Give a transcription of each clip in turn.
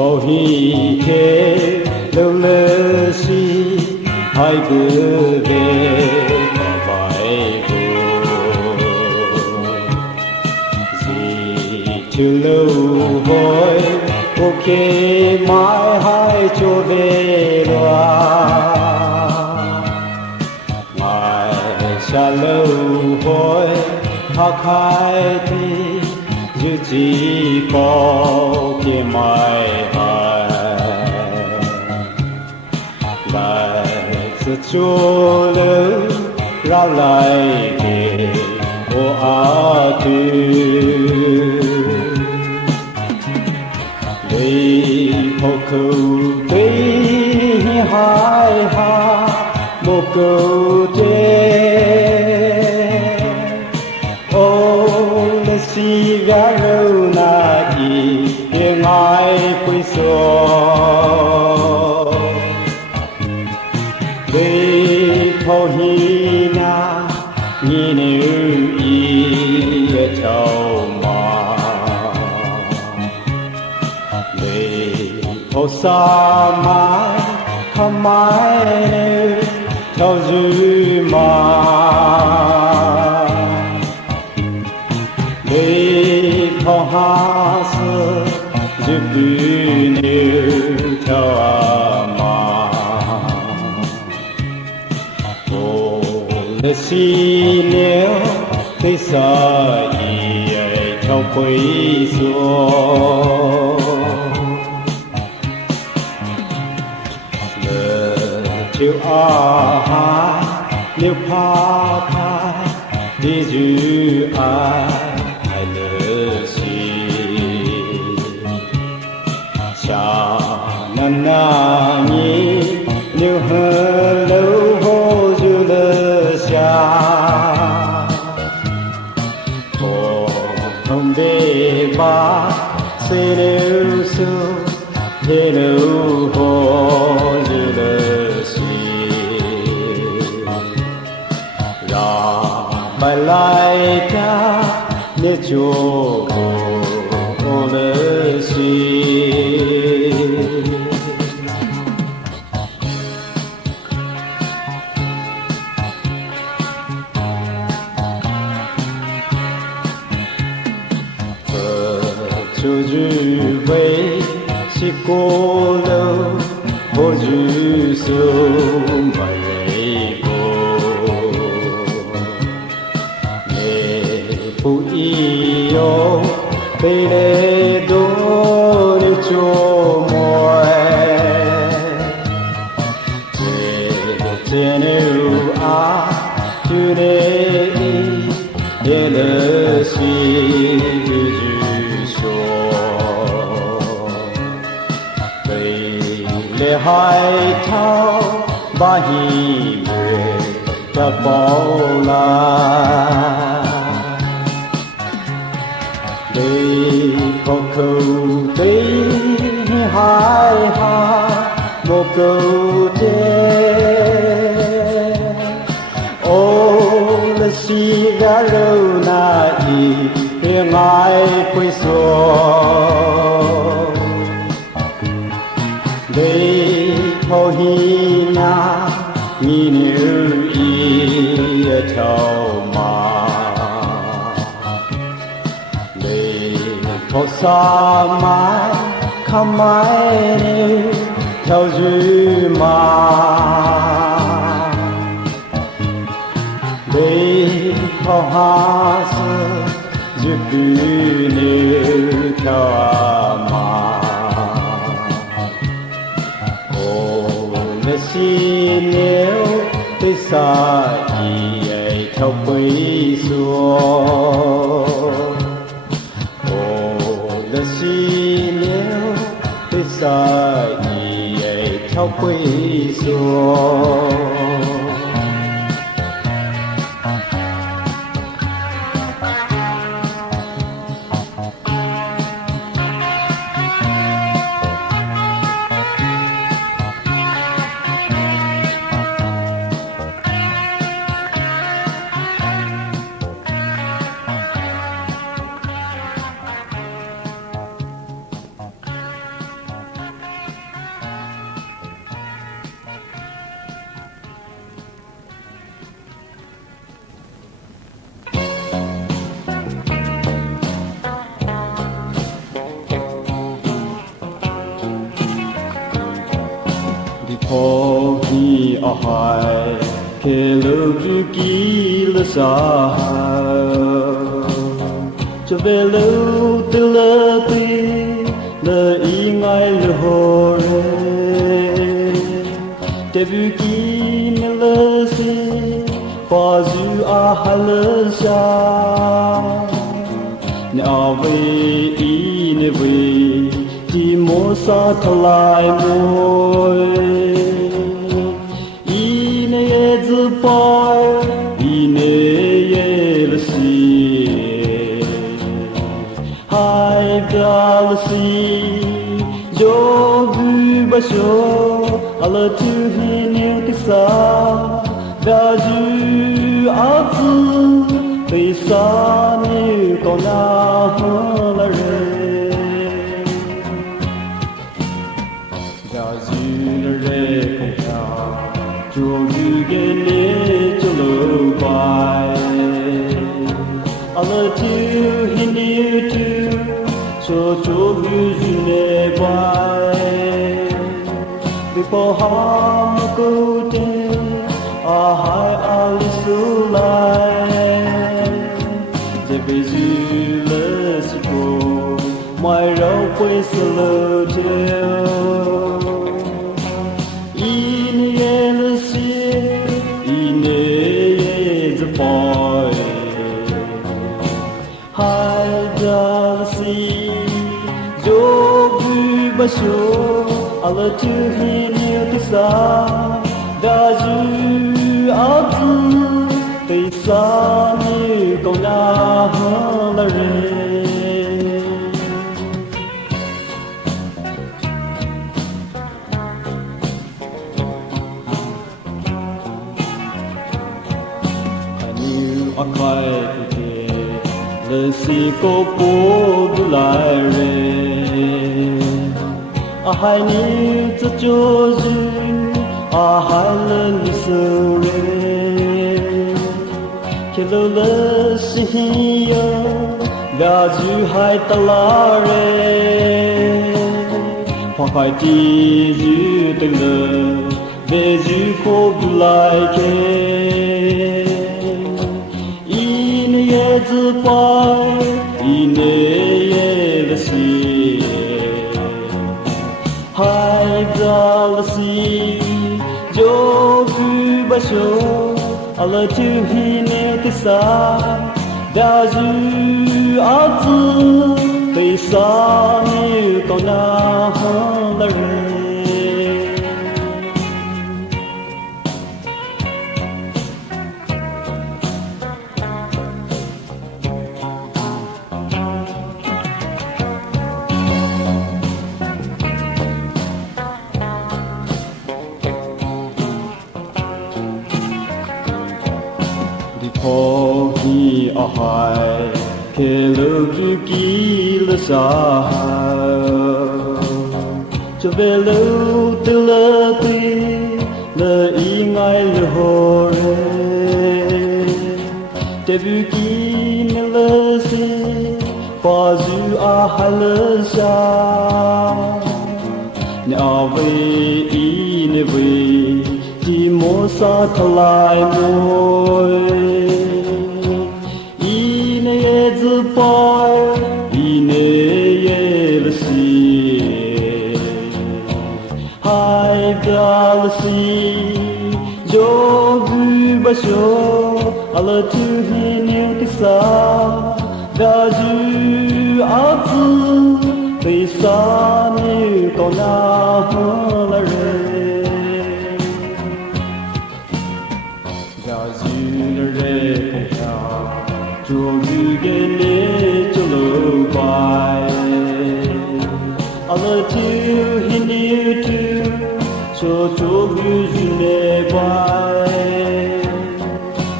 포히게 룰러시 아이그게 바바이고 지출로 보이 오케이 마이 하이 조베로아 마이 샬로 보이 하카이티 유지 보게 마이 chúa lớn rao lại về ô a tư đi hồ cầu tí hai ha một cầu tê ô lê si gà lâu na đi tiếng ai quay xô vì thô hi na nhìn nữ y châu mà vì thô sa mai không mai nữ thô dư mà vì thô ha sơ giúp nữ thô si nếu thế sao ý ấy theo quấy số lỡ chiều a ha nếu pha tha đi dư ai lỡ si cha nan na ni nếu hơn lâu vô dư lỡ không để ba sẽ nếu su thế nếu hồ dư lỡ si ra bài lại ta nhớ chúa hồ lỡ si chú về si cô lâu vô chú sum bài lệ cô lệ phụ yêu về lệ đô đi chỗ mỏi trên yêu chú để để lỡ si lệ hai thao ba hi về ta bao la để có câu tí hai ha một câu tê ô là si gà lâu na đi tiếng ai quay xuống để thô hi na nhìn nữ y châu mà để thô sa mai không mai nữ châu dư mà để thô ha sơ giúp nữ châu mà si nếu thế sao ý ấy theo quấy số ô là si nếu thế sao ý ấy theo quấy số ahai keluki lasa chavelo tulapi le ingai le hore tebuki nelasi pazu ahalasa ne ave ne ve ti mosa thalai moi ine ezpar ine yelsi hai dalsi jogu basho ala tu hine kisa daju atu pesa ni kona halare daju kona jogu gele cholo bai ala tu hine tu so jogu june bai before ham go ahai alisulai jebezules ko mai rau pues lo in yelsi in the boy hai dalsi jo bu basho ala tu hini tisa daju atu pesa ni kona halare akai ke le si ko po dulai re ahai ni tjo ju ahai le ni su re kilo le si yo ga ju hai tala re pakai ti ju te le ve ju ko dulai ke pai ine yelsi hai dalsi jogu basho ala tu hine kisa daju atu pesa ni kona halare Hohi ahai keluki lasa chavelo tulapi le ingai le hore tebuki nelasi pazu ahalasa ne ave ne ve ti mosa thalai moi par ine yelsi hai dalsi jogu basho ala tu hine kisa daju atu pesa ni kona halare daju re kona jogu gele cholo bai ala tu hini tu so jogu june bai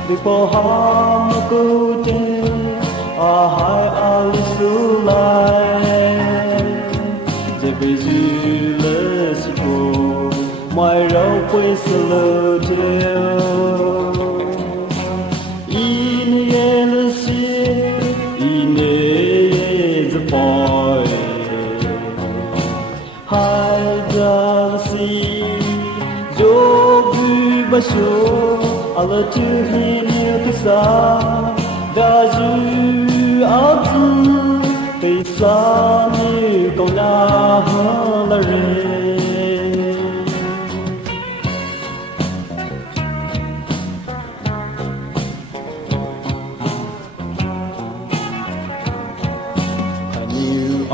before ham go te ahai alisulai jebezules ko mai rau pues lo hai dalsi jo bu Allah tuhini kisa daju atu pisani kona halare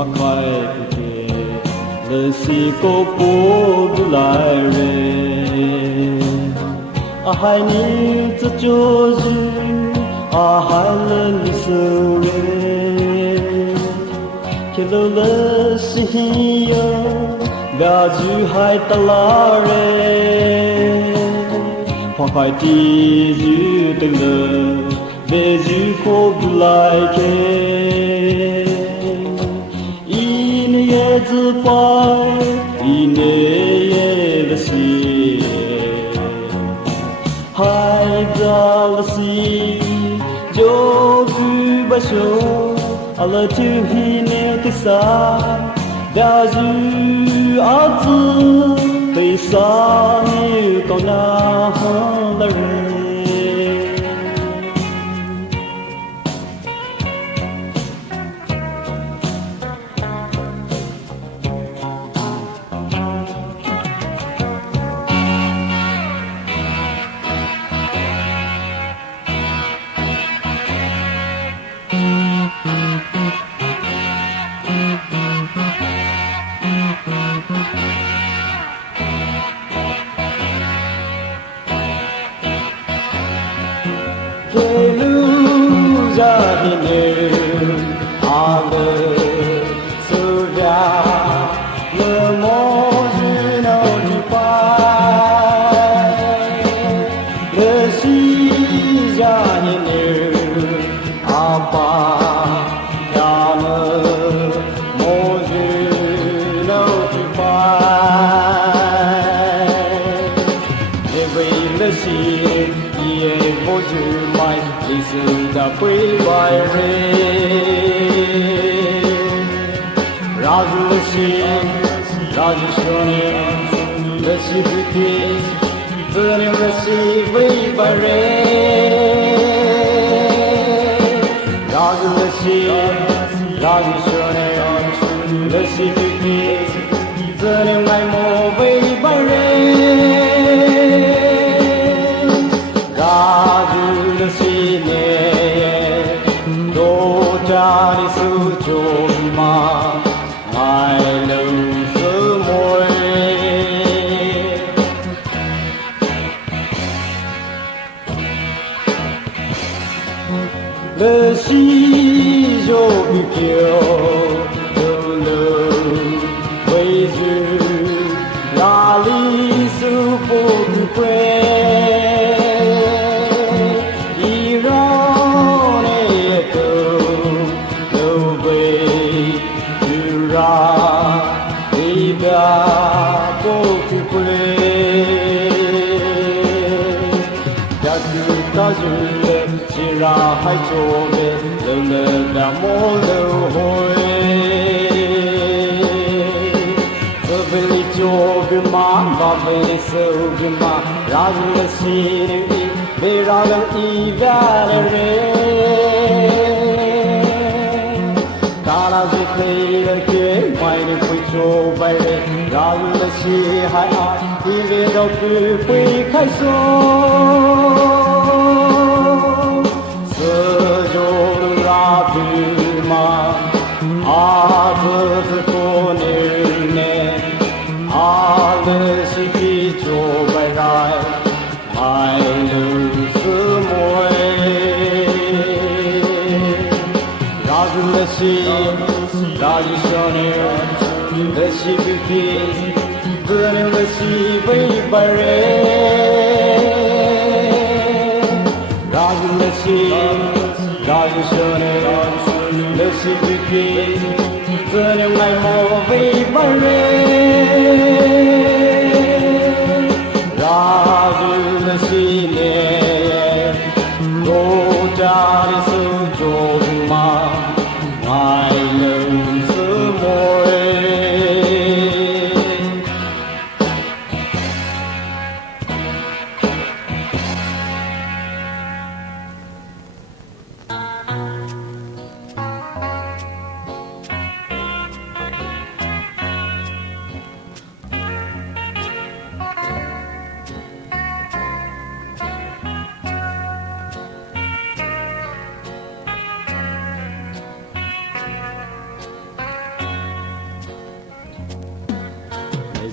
akai ke le si ko po bulai re a hai ni zu jo ju a hai le ni su re ke lo le si yo ga ju hai ta la re pha kai ti ju te le be ju ko bulai ke自怀一年的心，海到了心就去把手，阿拉就一年的啥，大雨阿子被啥你搞那好了人。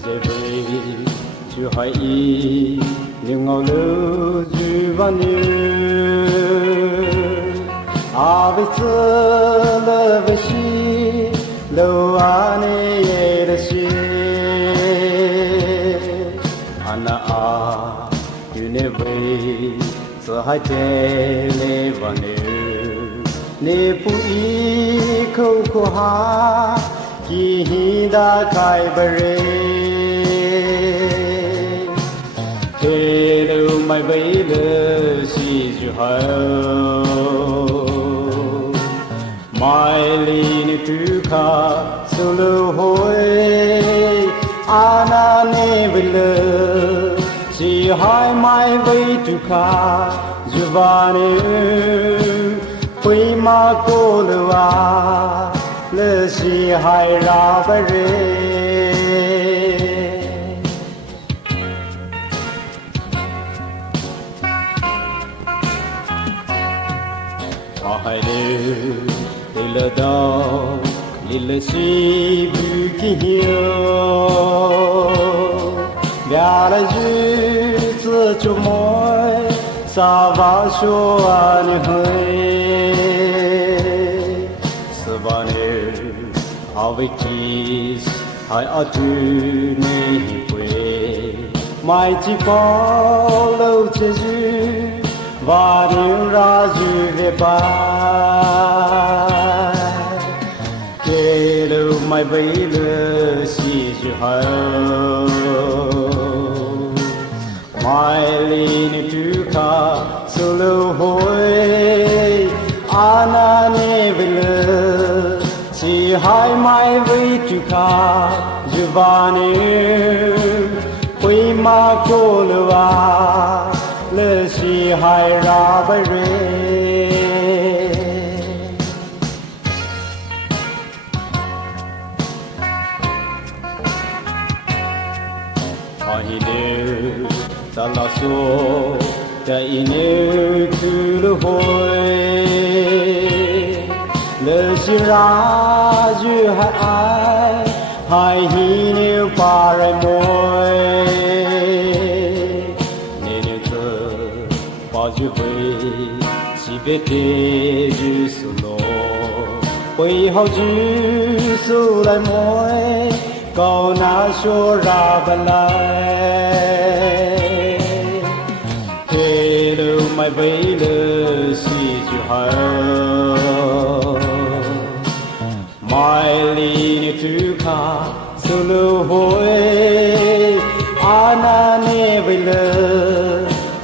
这杯就还一宁奥了就把你阿贝子了贝西楼阿尼耶的西阿那阿有那杯这还得嘞把你你不一口口哈吉达开不人铁路买为了西就好买里你去看走路会阿那你为了西海买为去看就把你会马过了啊了西海拉不人海里了到里了西不给哟俩了日子就没啥话说啊你会是吧你阿维基还阿tu你会买几包楼接日và điều ra dư về bài kể đâu mai bấy lơ xì dư hao mai li ni tu kha solo hoi ana ne về lơ xì hai mai với tu kha dư va ni quy ma cô lơ了西海拉不人，阿依尼达拉索，达依尼去了会，了西拉就还爱，还依尼把人摸。就会西北的就苏罗，会好就苏来摸，高那说拉不来，铁路买为了西就好，买里你去看苏罗会，阿那你为了。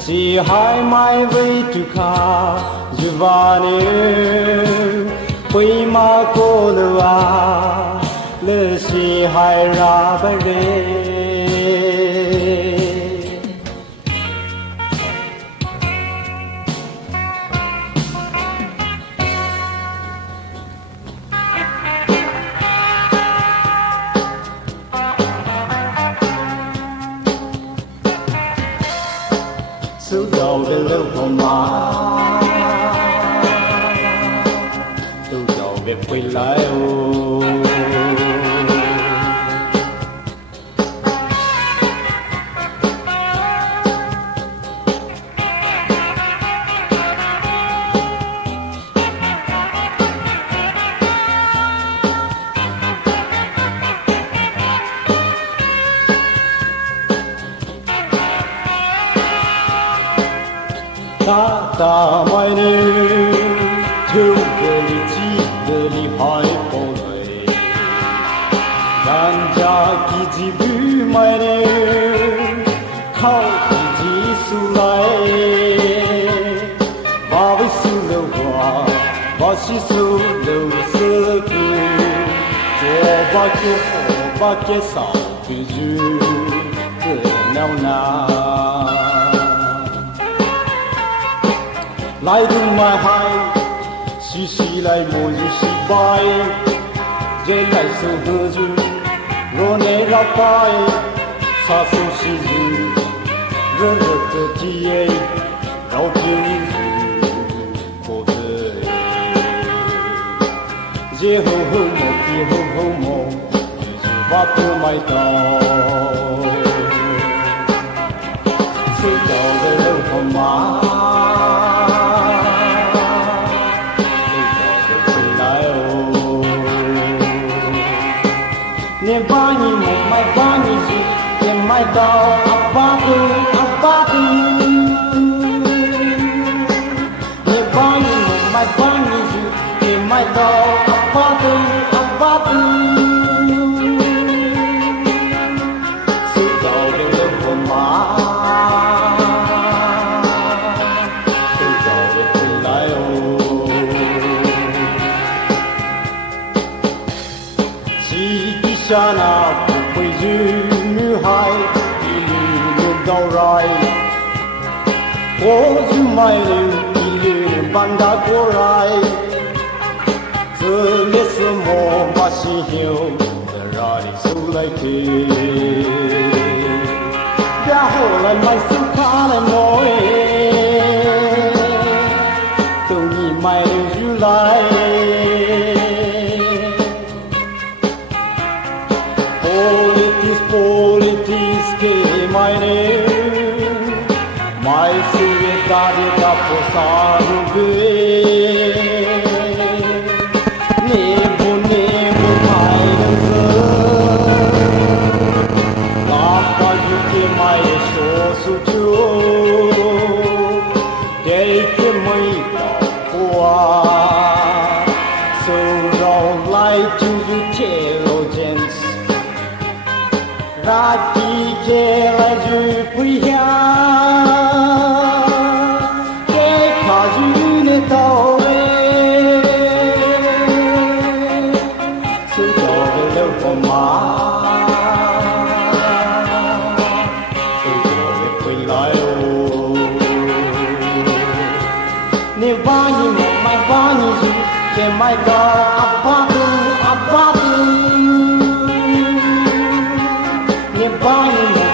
西海买为tu kha juvane pui ma ko lwa le si hai ra ba re 走到的路好吗？走到别回来哦。大麦呢，就这里记得里海波来，咱家自己不买呢，靠自己出来，把为输了话，把是输了色句，做把给少句句，这闹闹。来到买海，时时来莫日失败，这来手何处，若内拉拜，差手是日，热热的体验，绕平日，过得，这后后莫比后后莫，日日把不买到，睡觉的人好吗？睡觉的回来哦。你把你梦买，把你去也买到，阿爸的阿爸的。你把你梦买，把你去也买到，阿爸的阿爸的。下那不会去女孩，一路到来，我去买了一路搬他过来，这也是我把心头的让你收来听，然后来买手卡来摸哎，等你买了回来。Politics came my name, my secretary da posarube. Nebu nebu kayrısı, lapa yüke my sosucu, deke my kapua, so round like to the intelligence. Rati ke laju puya, ke khaju ne tawe, su tawe lo koma, su tawe pui lai o. Ni bani mo mai bani ju, ke mai ga abadu abadu.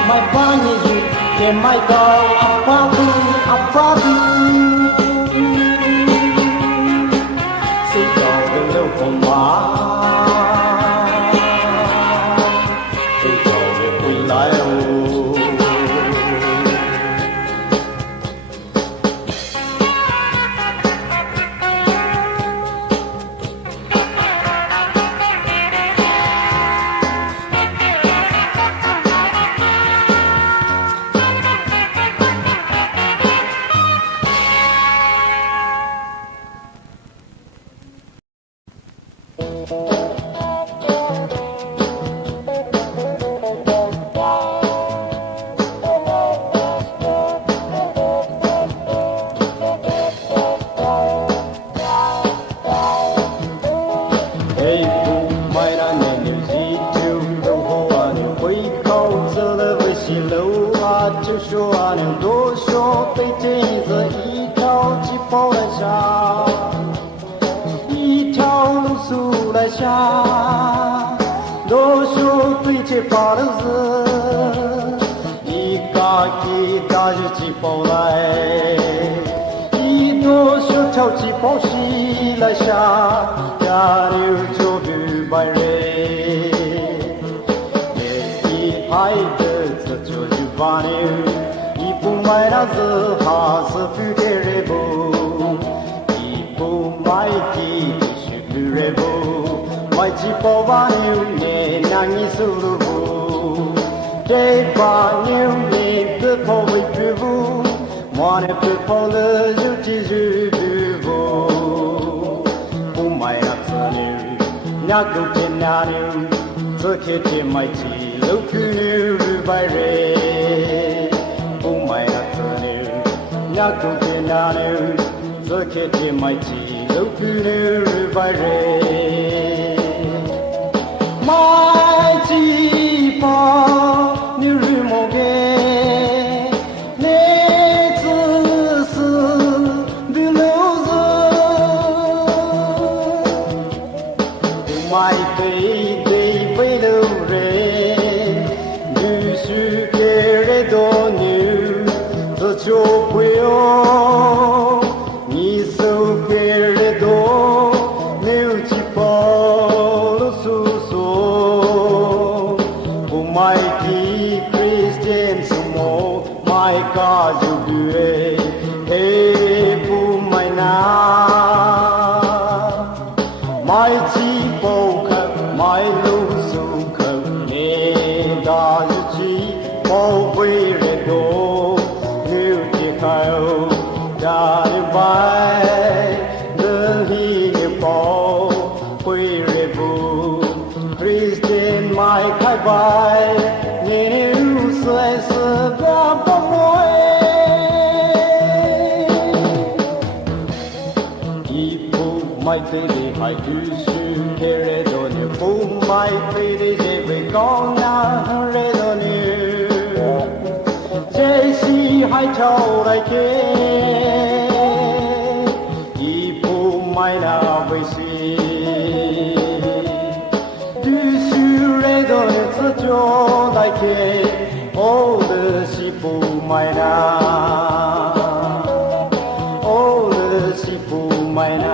My bunny, you can my dog, a babu, a babu. Say, dog, a little man. Say, dog, if we lie, oh. Ni so querer do meu tipo 拜，能一包会热不 Christian 买开拜，你如水是不不会，一步买对的还就是别人多年不买对的这位高粱人多年，这是海潮来给。买那微信，律师来的自就来给，我的媳妇买那，我的媳妇买那。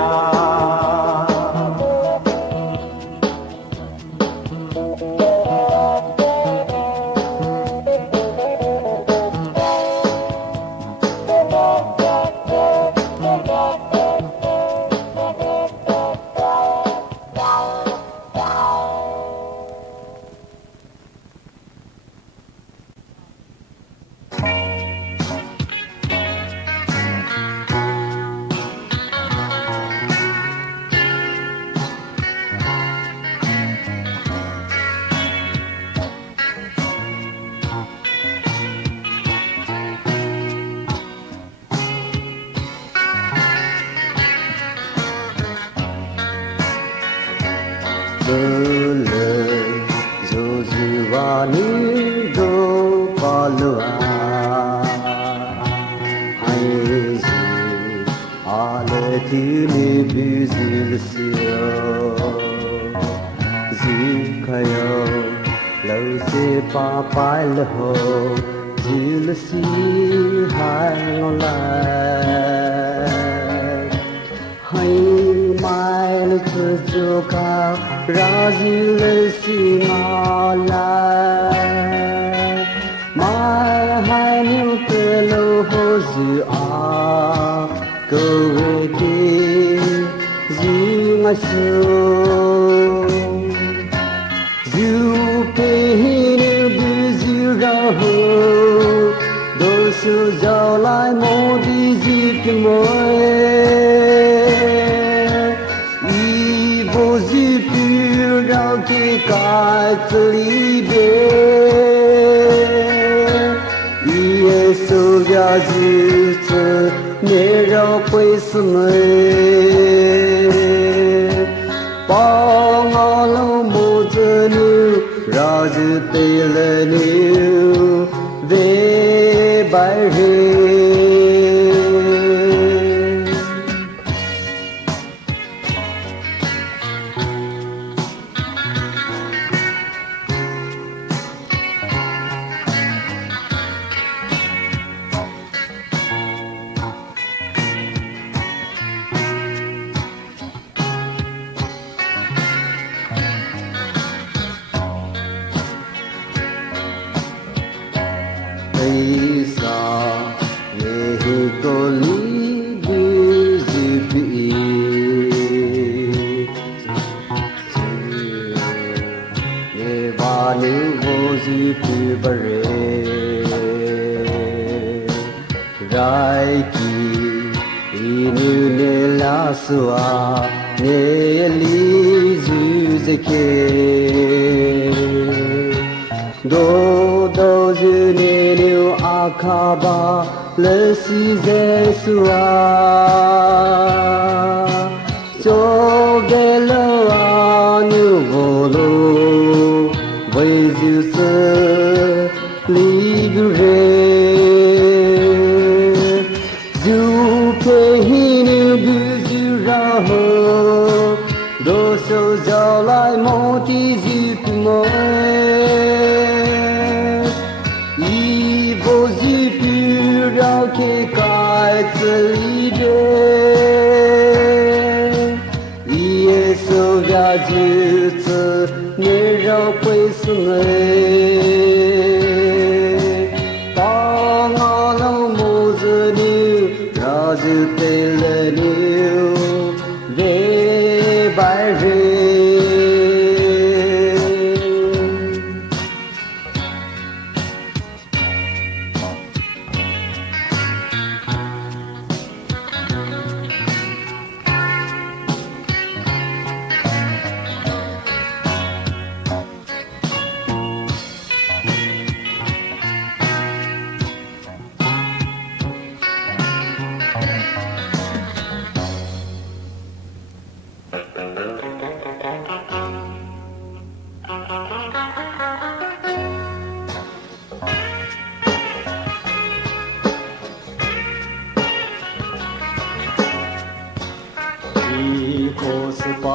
火是把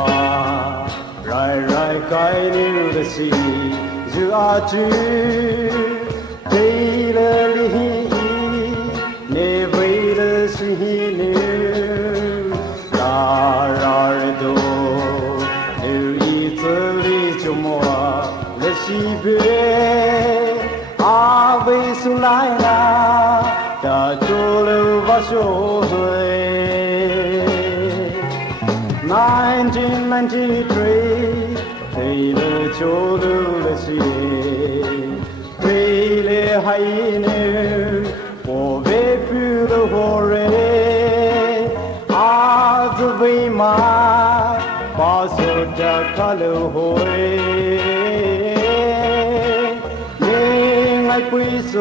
来该牛的心就阿居给了你你为了是你拉人多有一次里就莫了西边阿维苏来啦他做了把手1993对了就了些对了还呢我为不了活人阿子为嘛把手家看了会你爱归手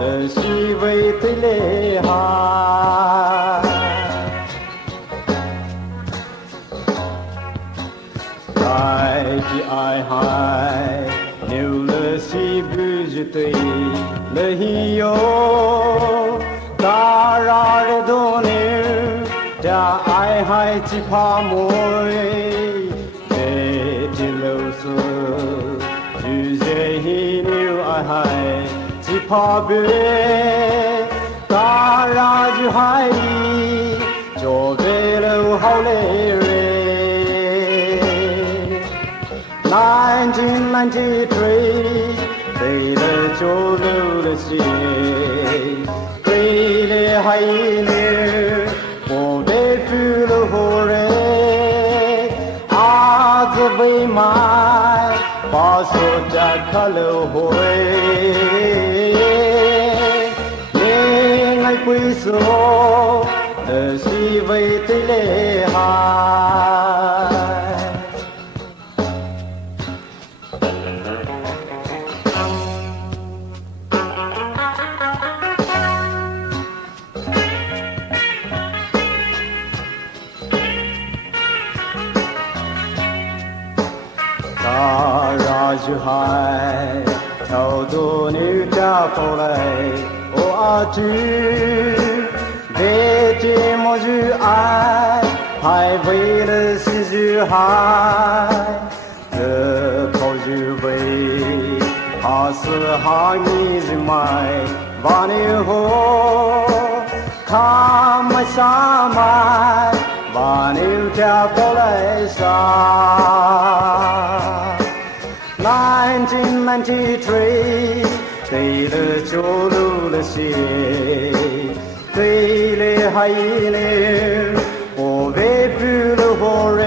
的是为对了哈爱海牛了西不是对了有大拉的多牛家爱海只怕没别的路是就这牛爱海只怕别大拉就海就别了好累1993对了就流了血对了还呢我被俘了活人阿子为嘛把手家看了会你爱归手的是为对了海就海超多女家过来我阿居别寂寞就爱还为了是就海这口就为他是哈你是买把你后他们啥买把你家过来杀1993对了就流了血对了还呢我为不了活人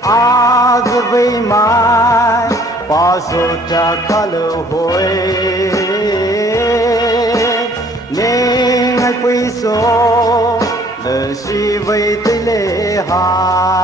阿子为嘛把手家看了会你爱归手了是为对了海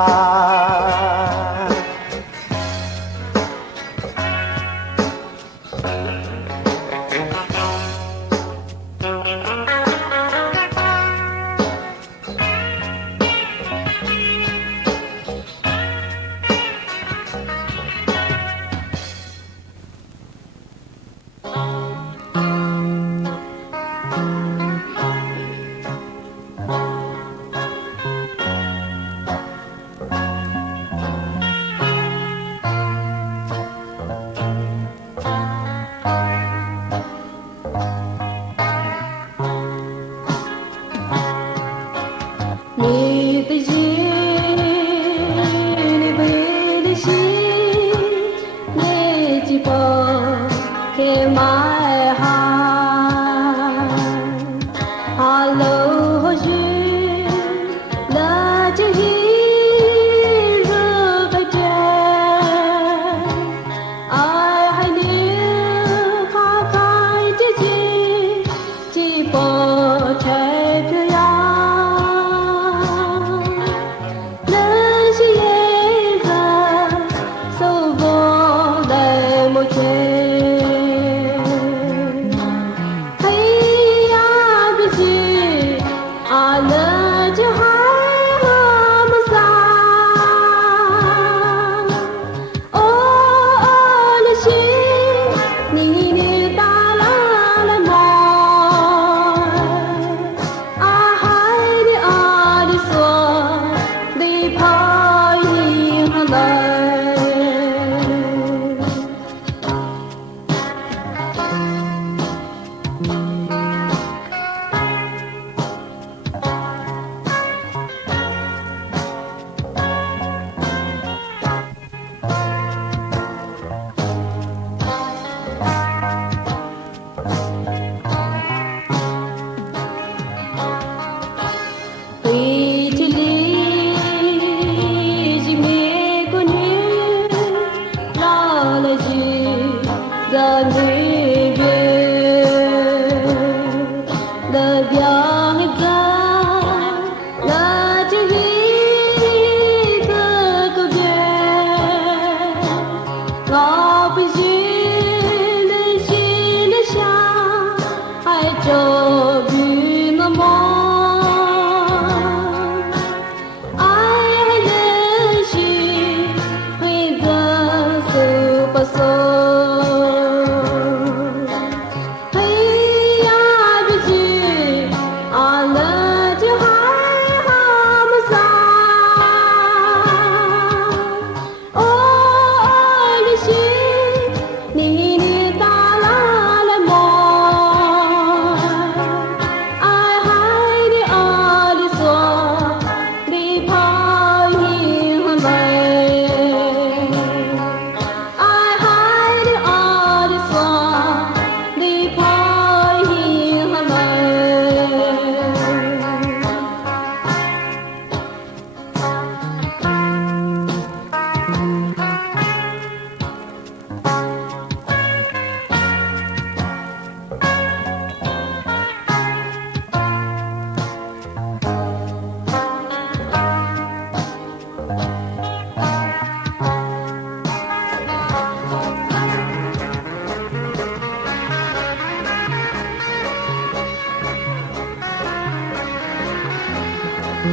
Oh,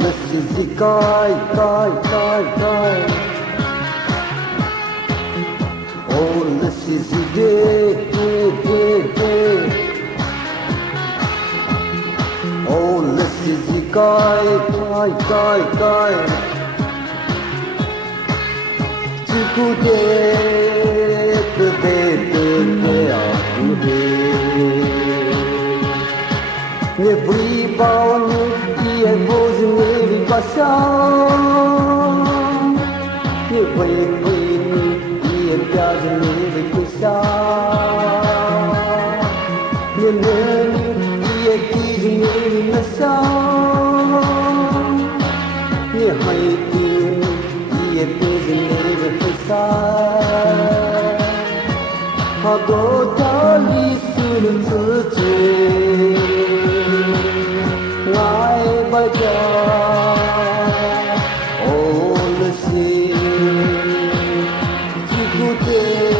let's see, guy. Oh, let's see, day. Oh, let's see, guy. Ne vui bao nhiêu yên vô duyên ne vi ba sao ne vui yên pya duyên ne vi ku sao ne yên ki duyên ne vi na sao ne hai tin yên pi duyên ne vi ku sao ha do ta li sun tsu che ngài bay ca ô lê si chỉ cụ thể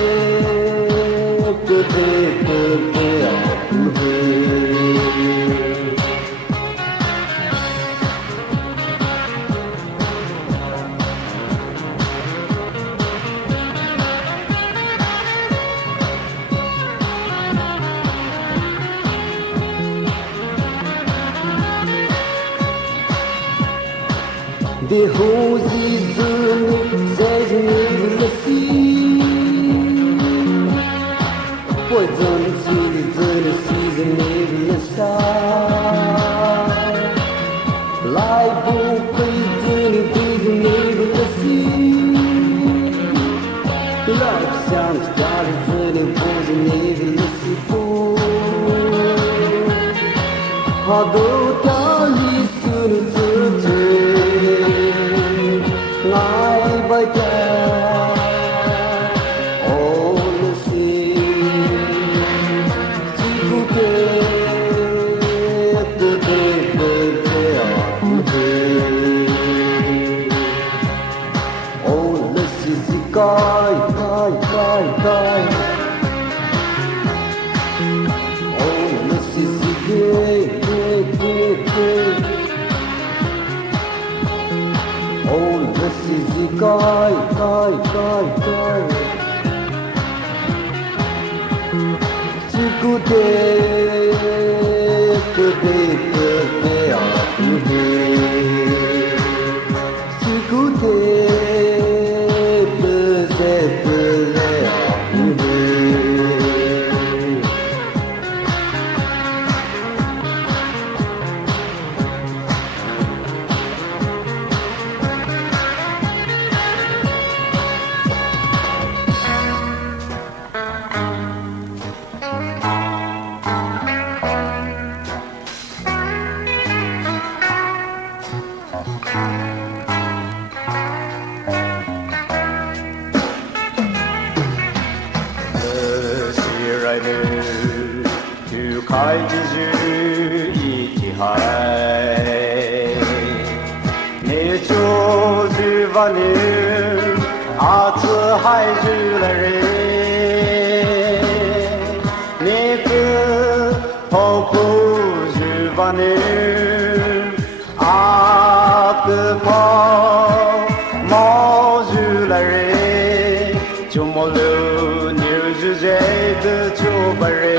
des roses le poison season le star like poison le like sounds darling poison le hado tali sun ngài bay ca ô lê si chỉ cụ thể ô lê si coi ô lê si ghê oh, this is the guy. Tu kai Jésus iki hai ne cho du vanu atsu hai ju la re ne ku ho ku ju vanu at po mo ju la re chumo lu ni ju je de chu ba re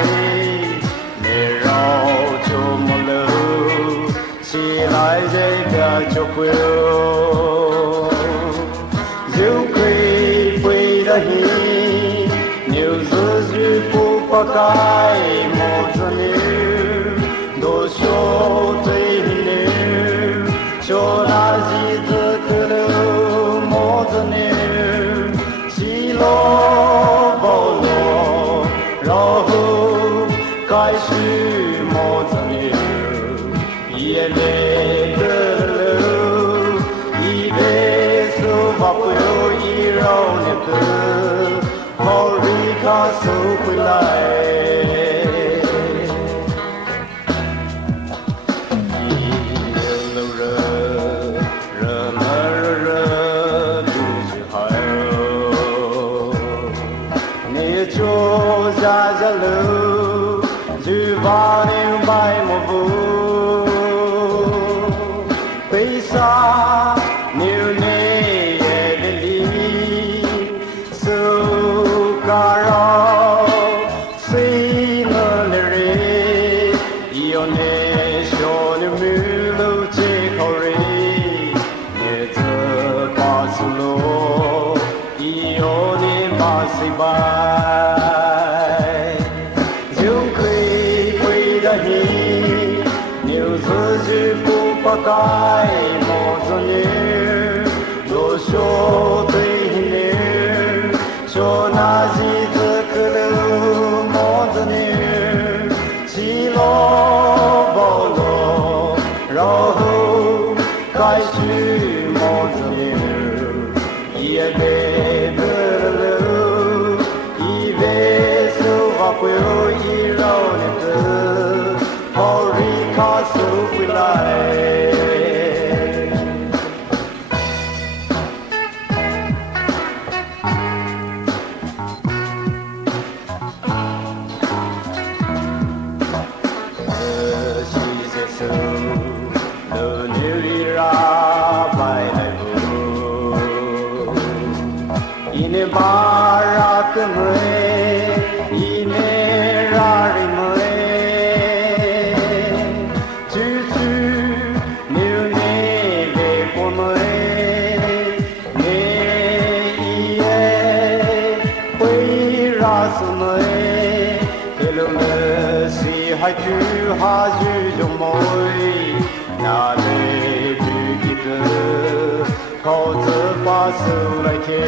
lại đây cả cho quê diêu quê quê đã hi nhiều dư phụ pa kai một dân yêu đồ số tây hiu cho na gì tự tự một dân yêu chỉ lo bao lo lo hu cái sự một dân yêu Yele belu, ibe so vapuyo ironiku, morika so kulai. Yelura, ramara, dujuhayo, necho zazalu. ba ni bai mo bu Bây xa nhiều nê ye de li Su ca ro si no le re Io ne sho ni mu lu che ko re Ne te pa su lo Io ni ma si bai Dung kri kri da hi Niu zi ji bu pa kai mo zi ni Do sho tui hi ni Sho na ji zi ke lu mo zi ni Chi lo bo lo Rao hu kai chu mo zi ni Ye be de lu I ve su va pu I rao ni te Hori ka su pi lai Ine barat mre ine rari mre tu tu niu ne de pomre ne ie pui ras mre kelo me si hai tu ha ju jo moi na le tu kit ko te pa su lai ke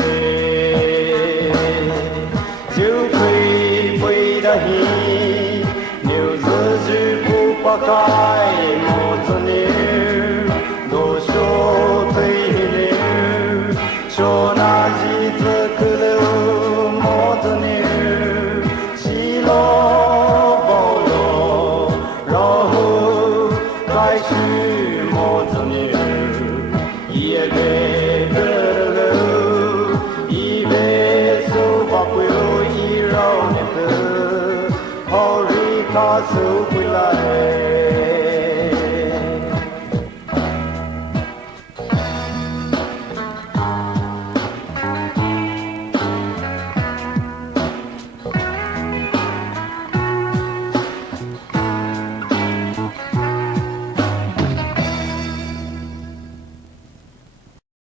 hi Niu zi ji bu pa kai mo zi ni Do sho tui hi ni Sho na ji zi ke lu mo zi ni Chi lo bo lo Rao hu kai chu mo zi ni Ye be de lu I ve su pa pu I rao ni te Hori ka su pi lai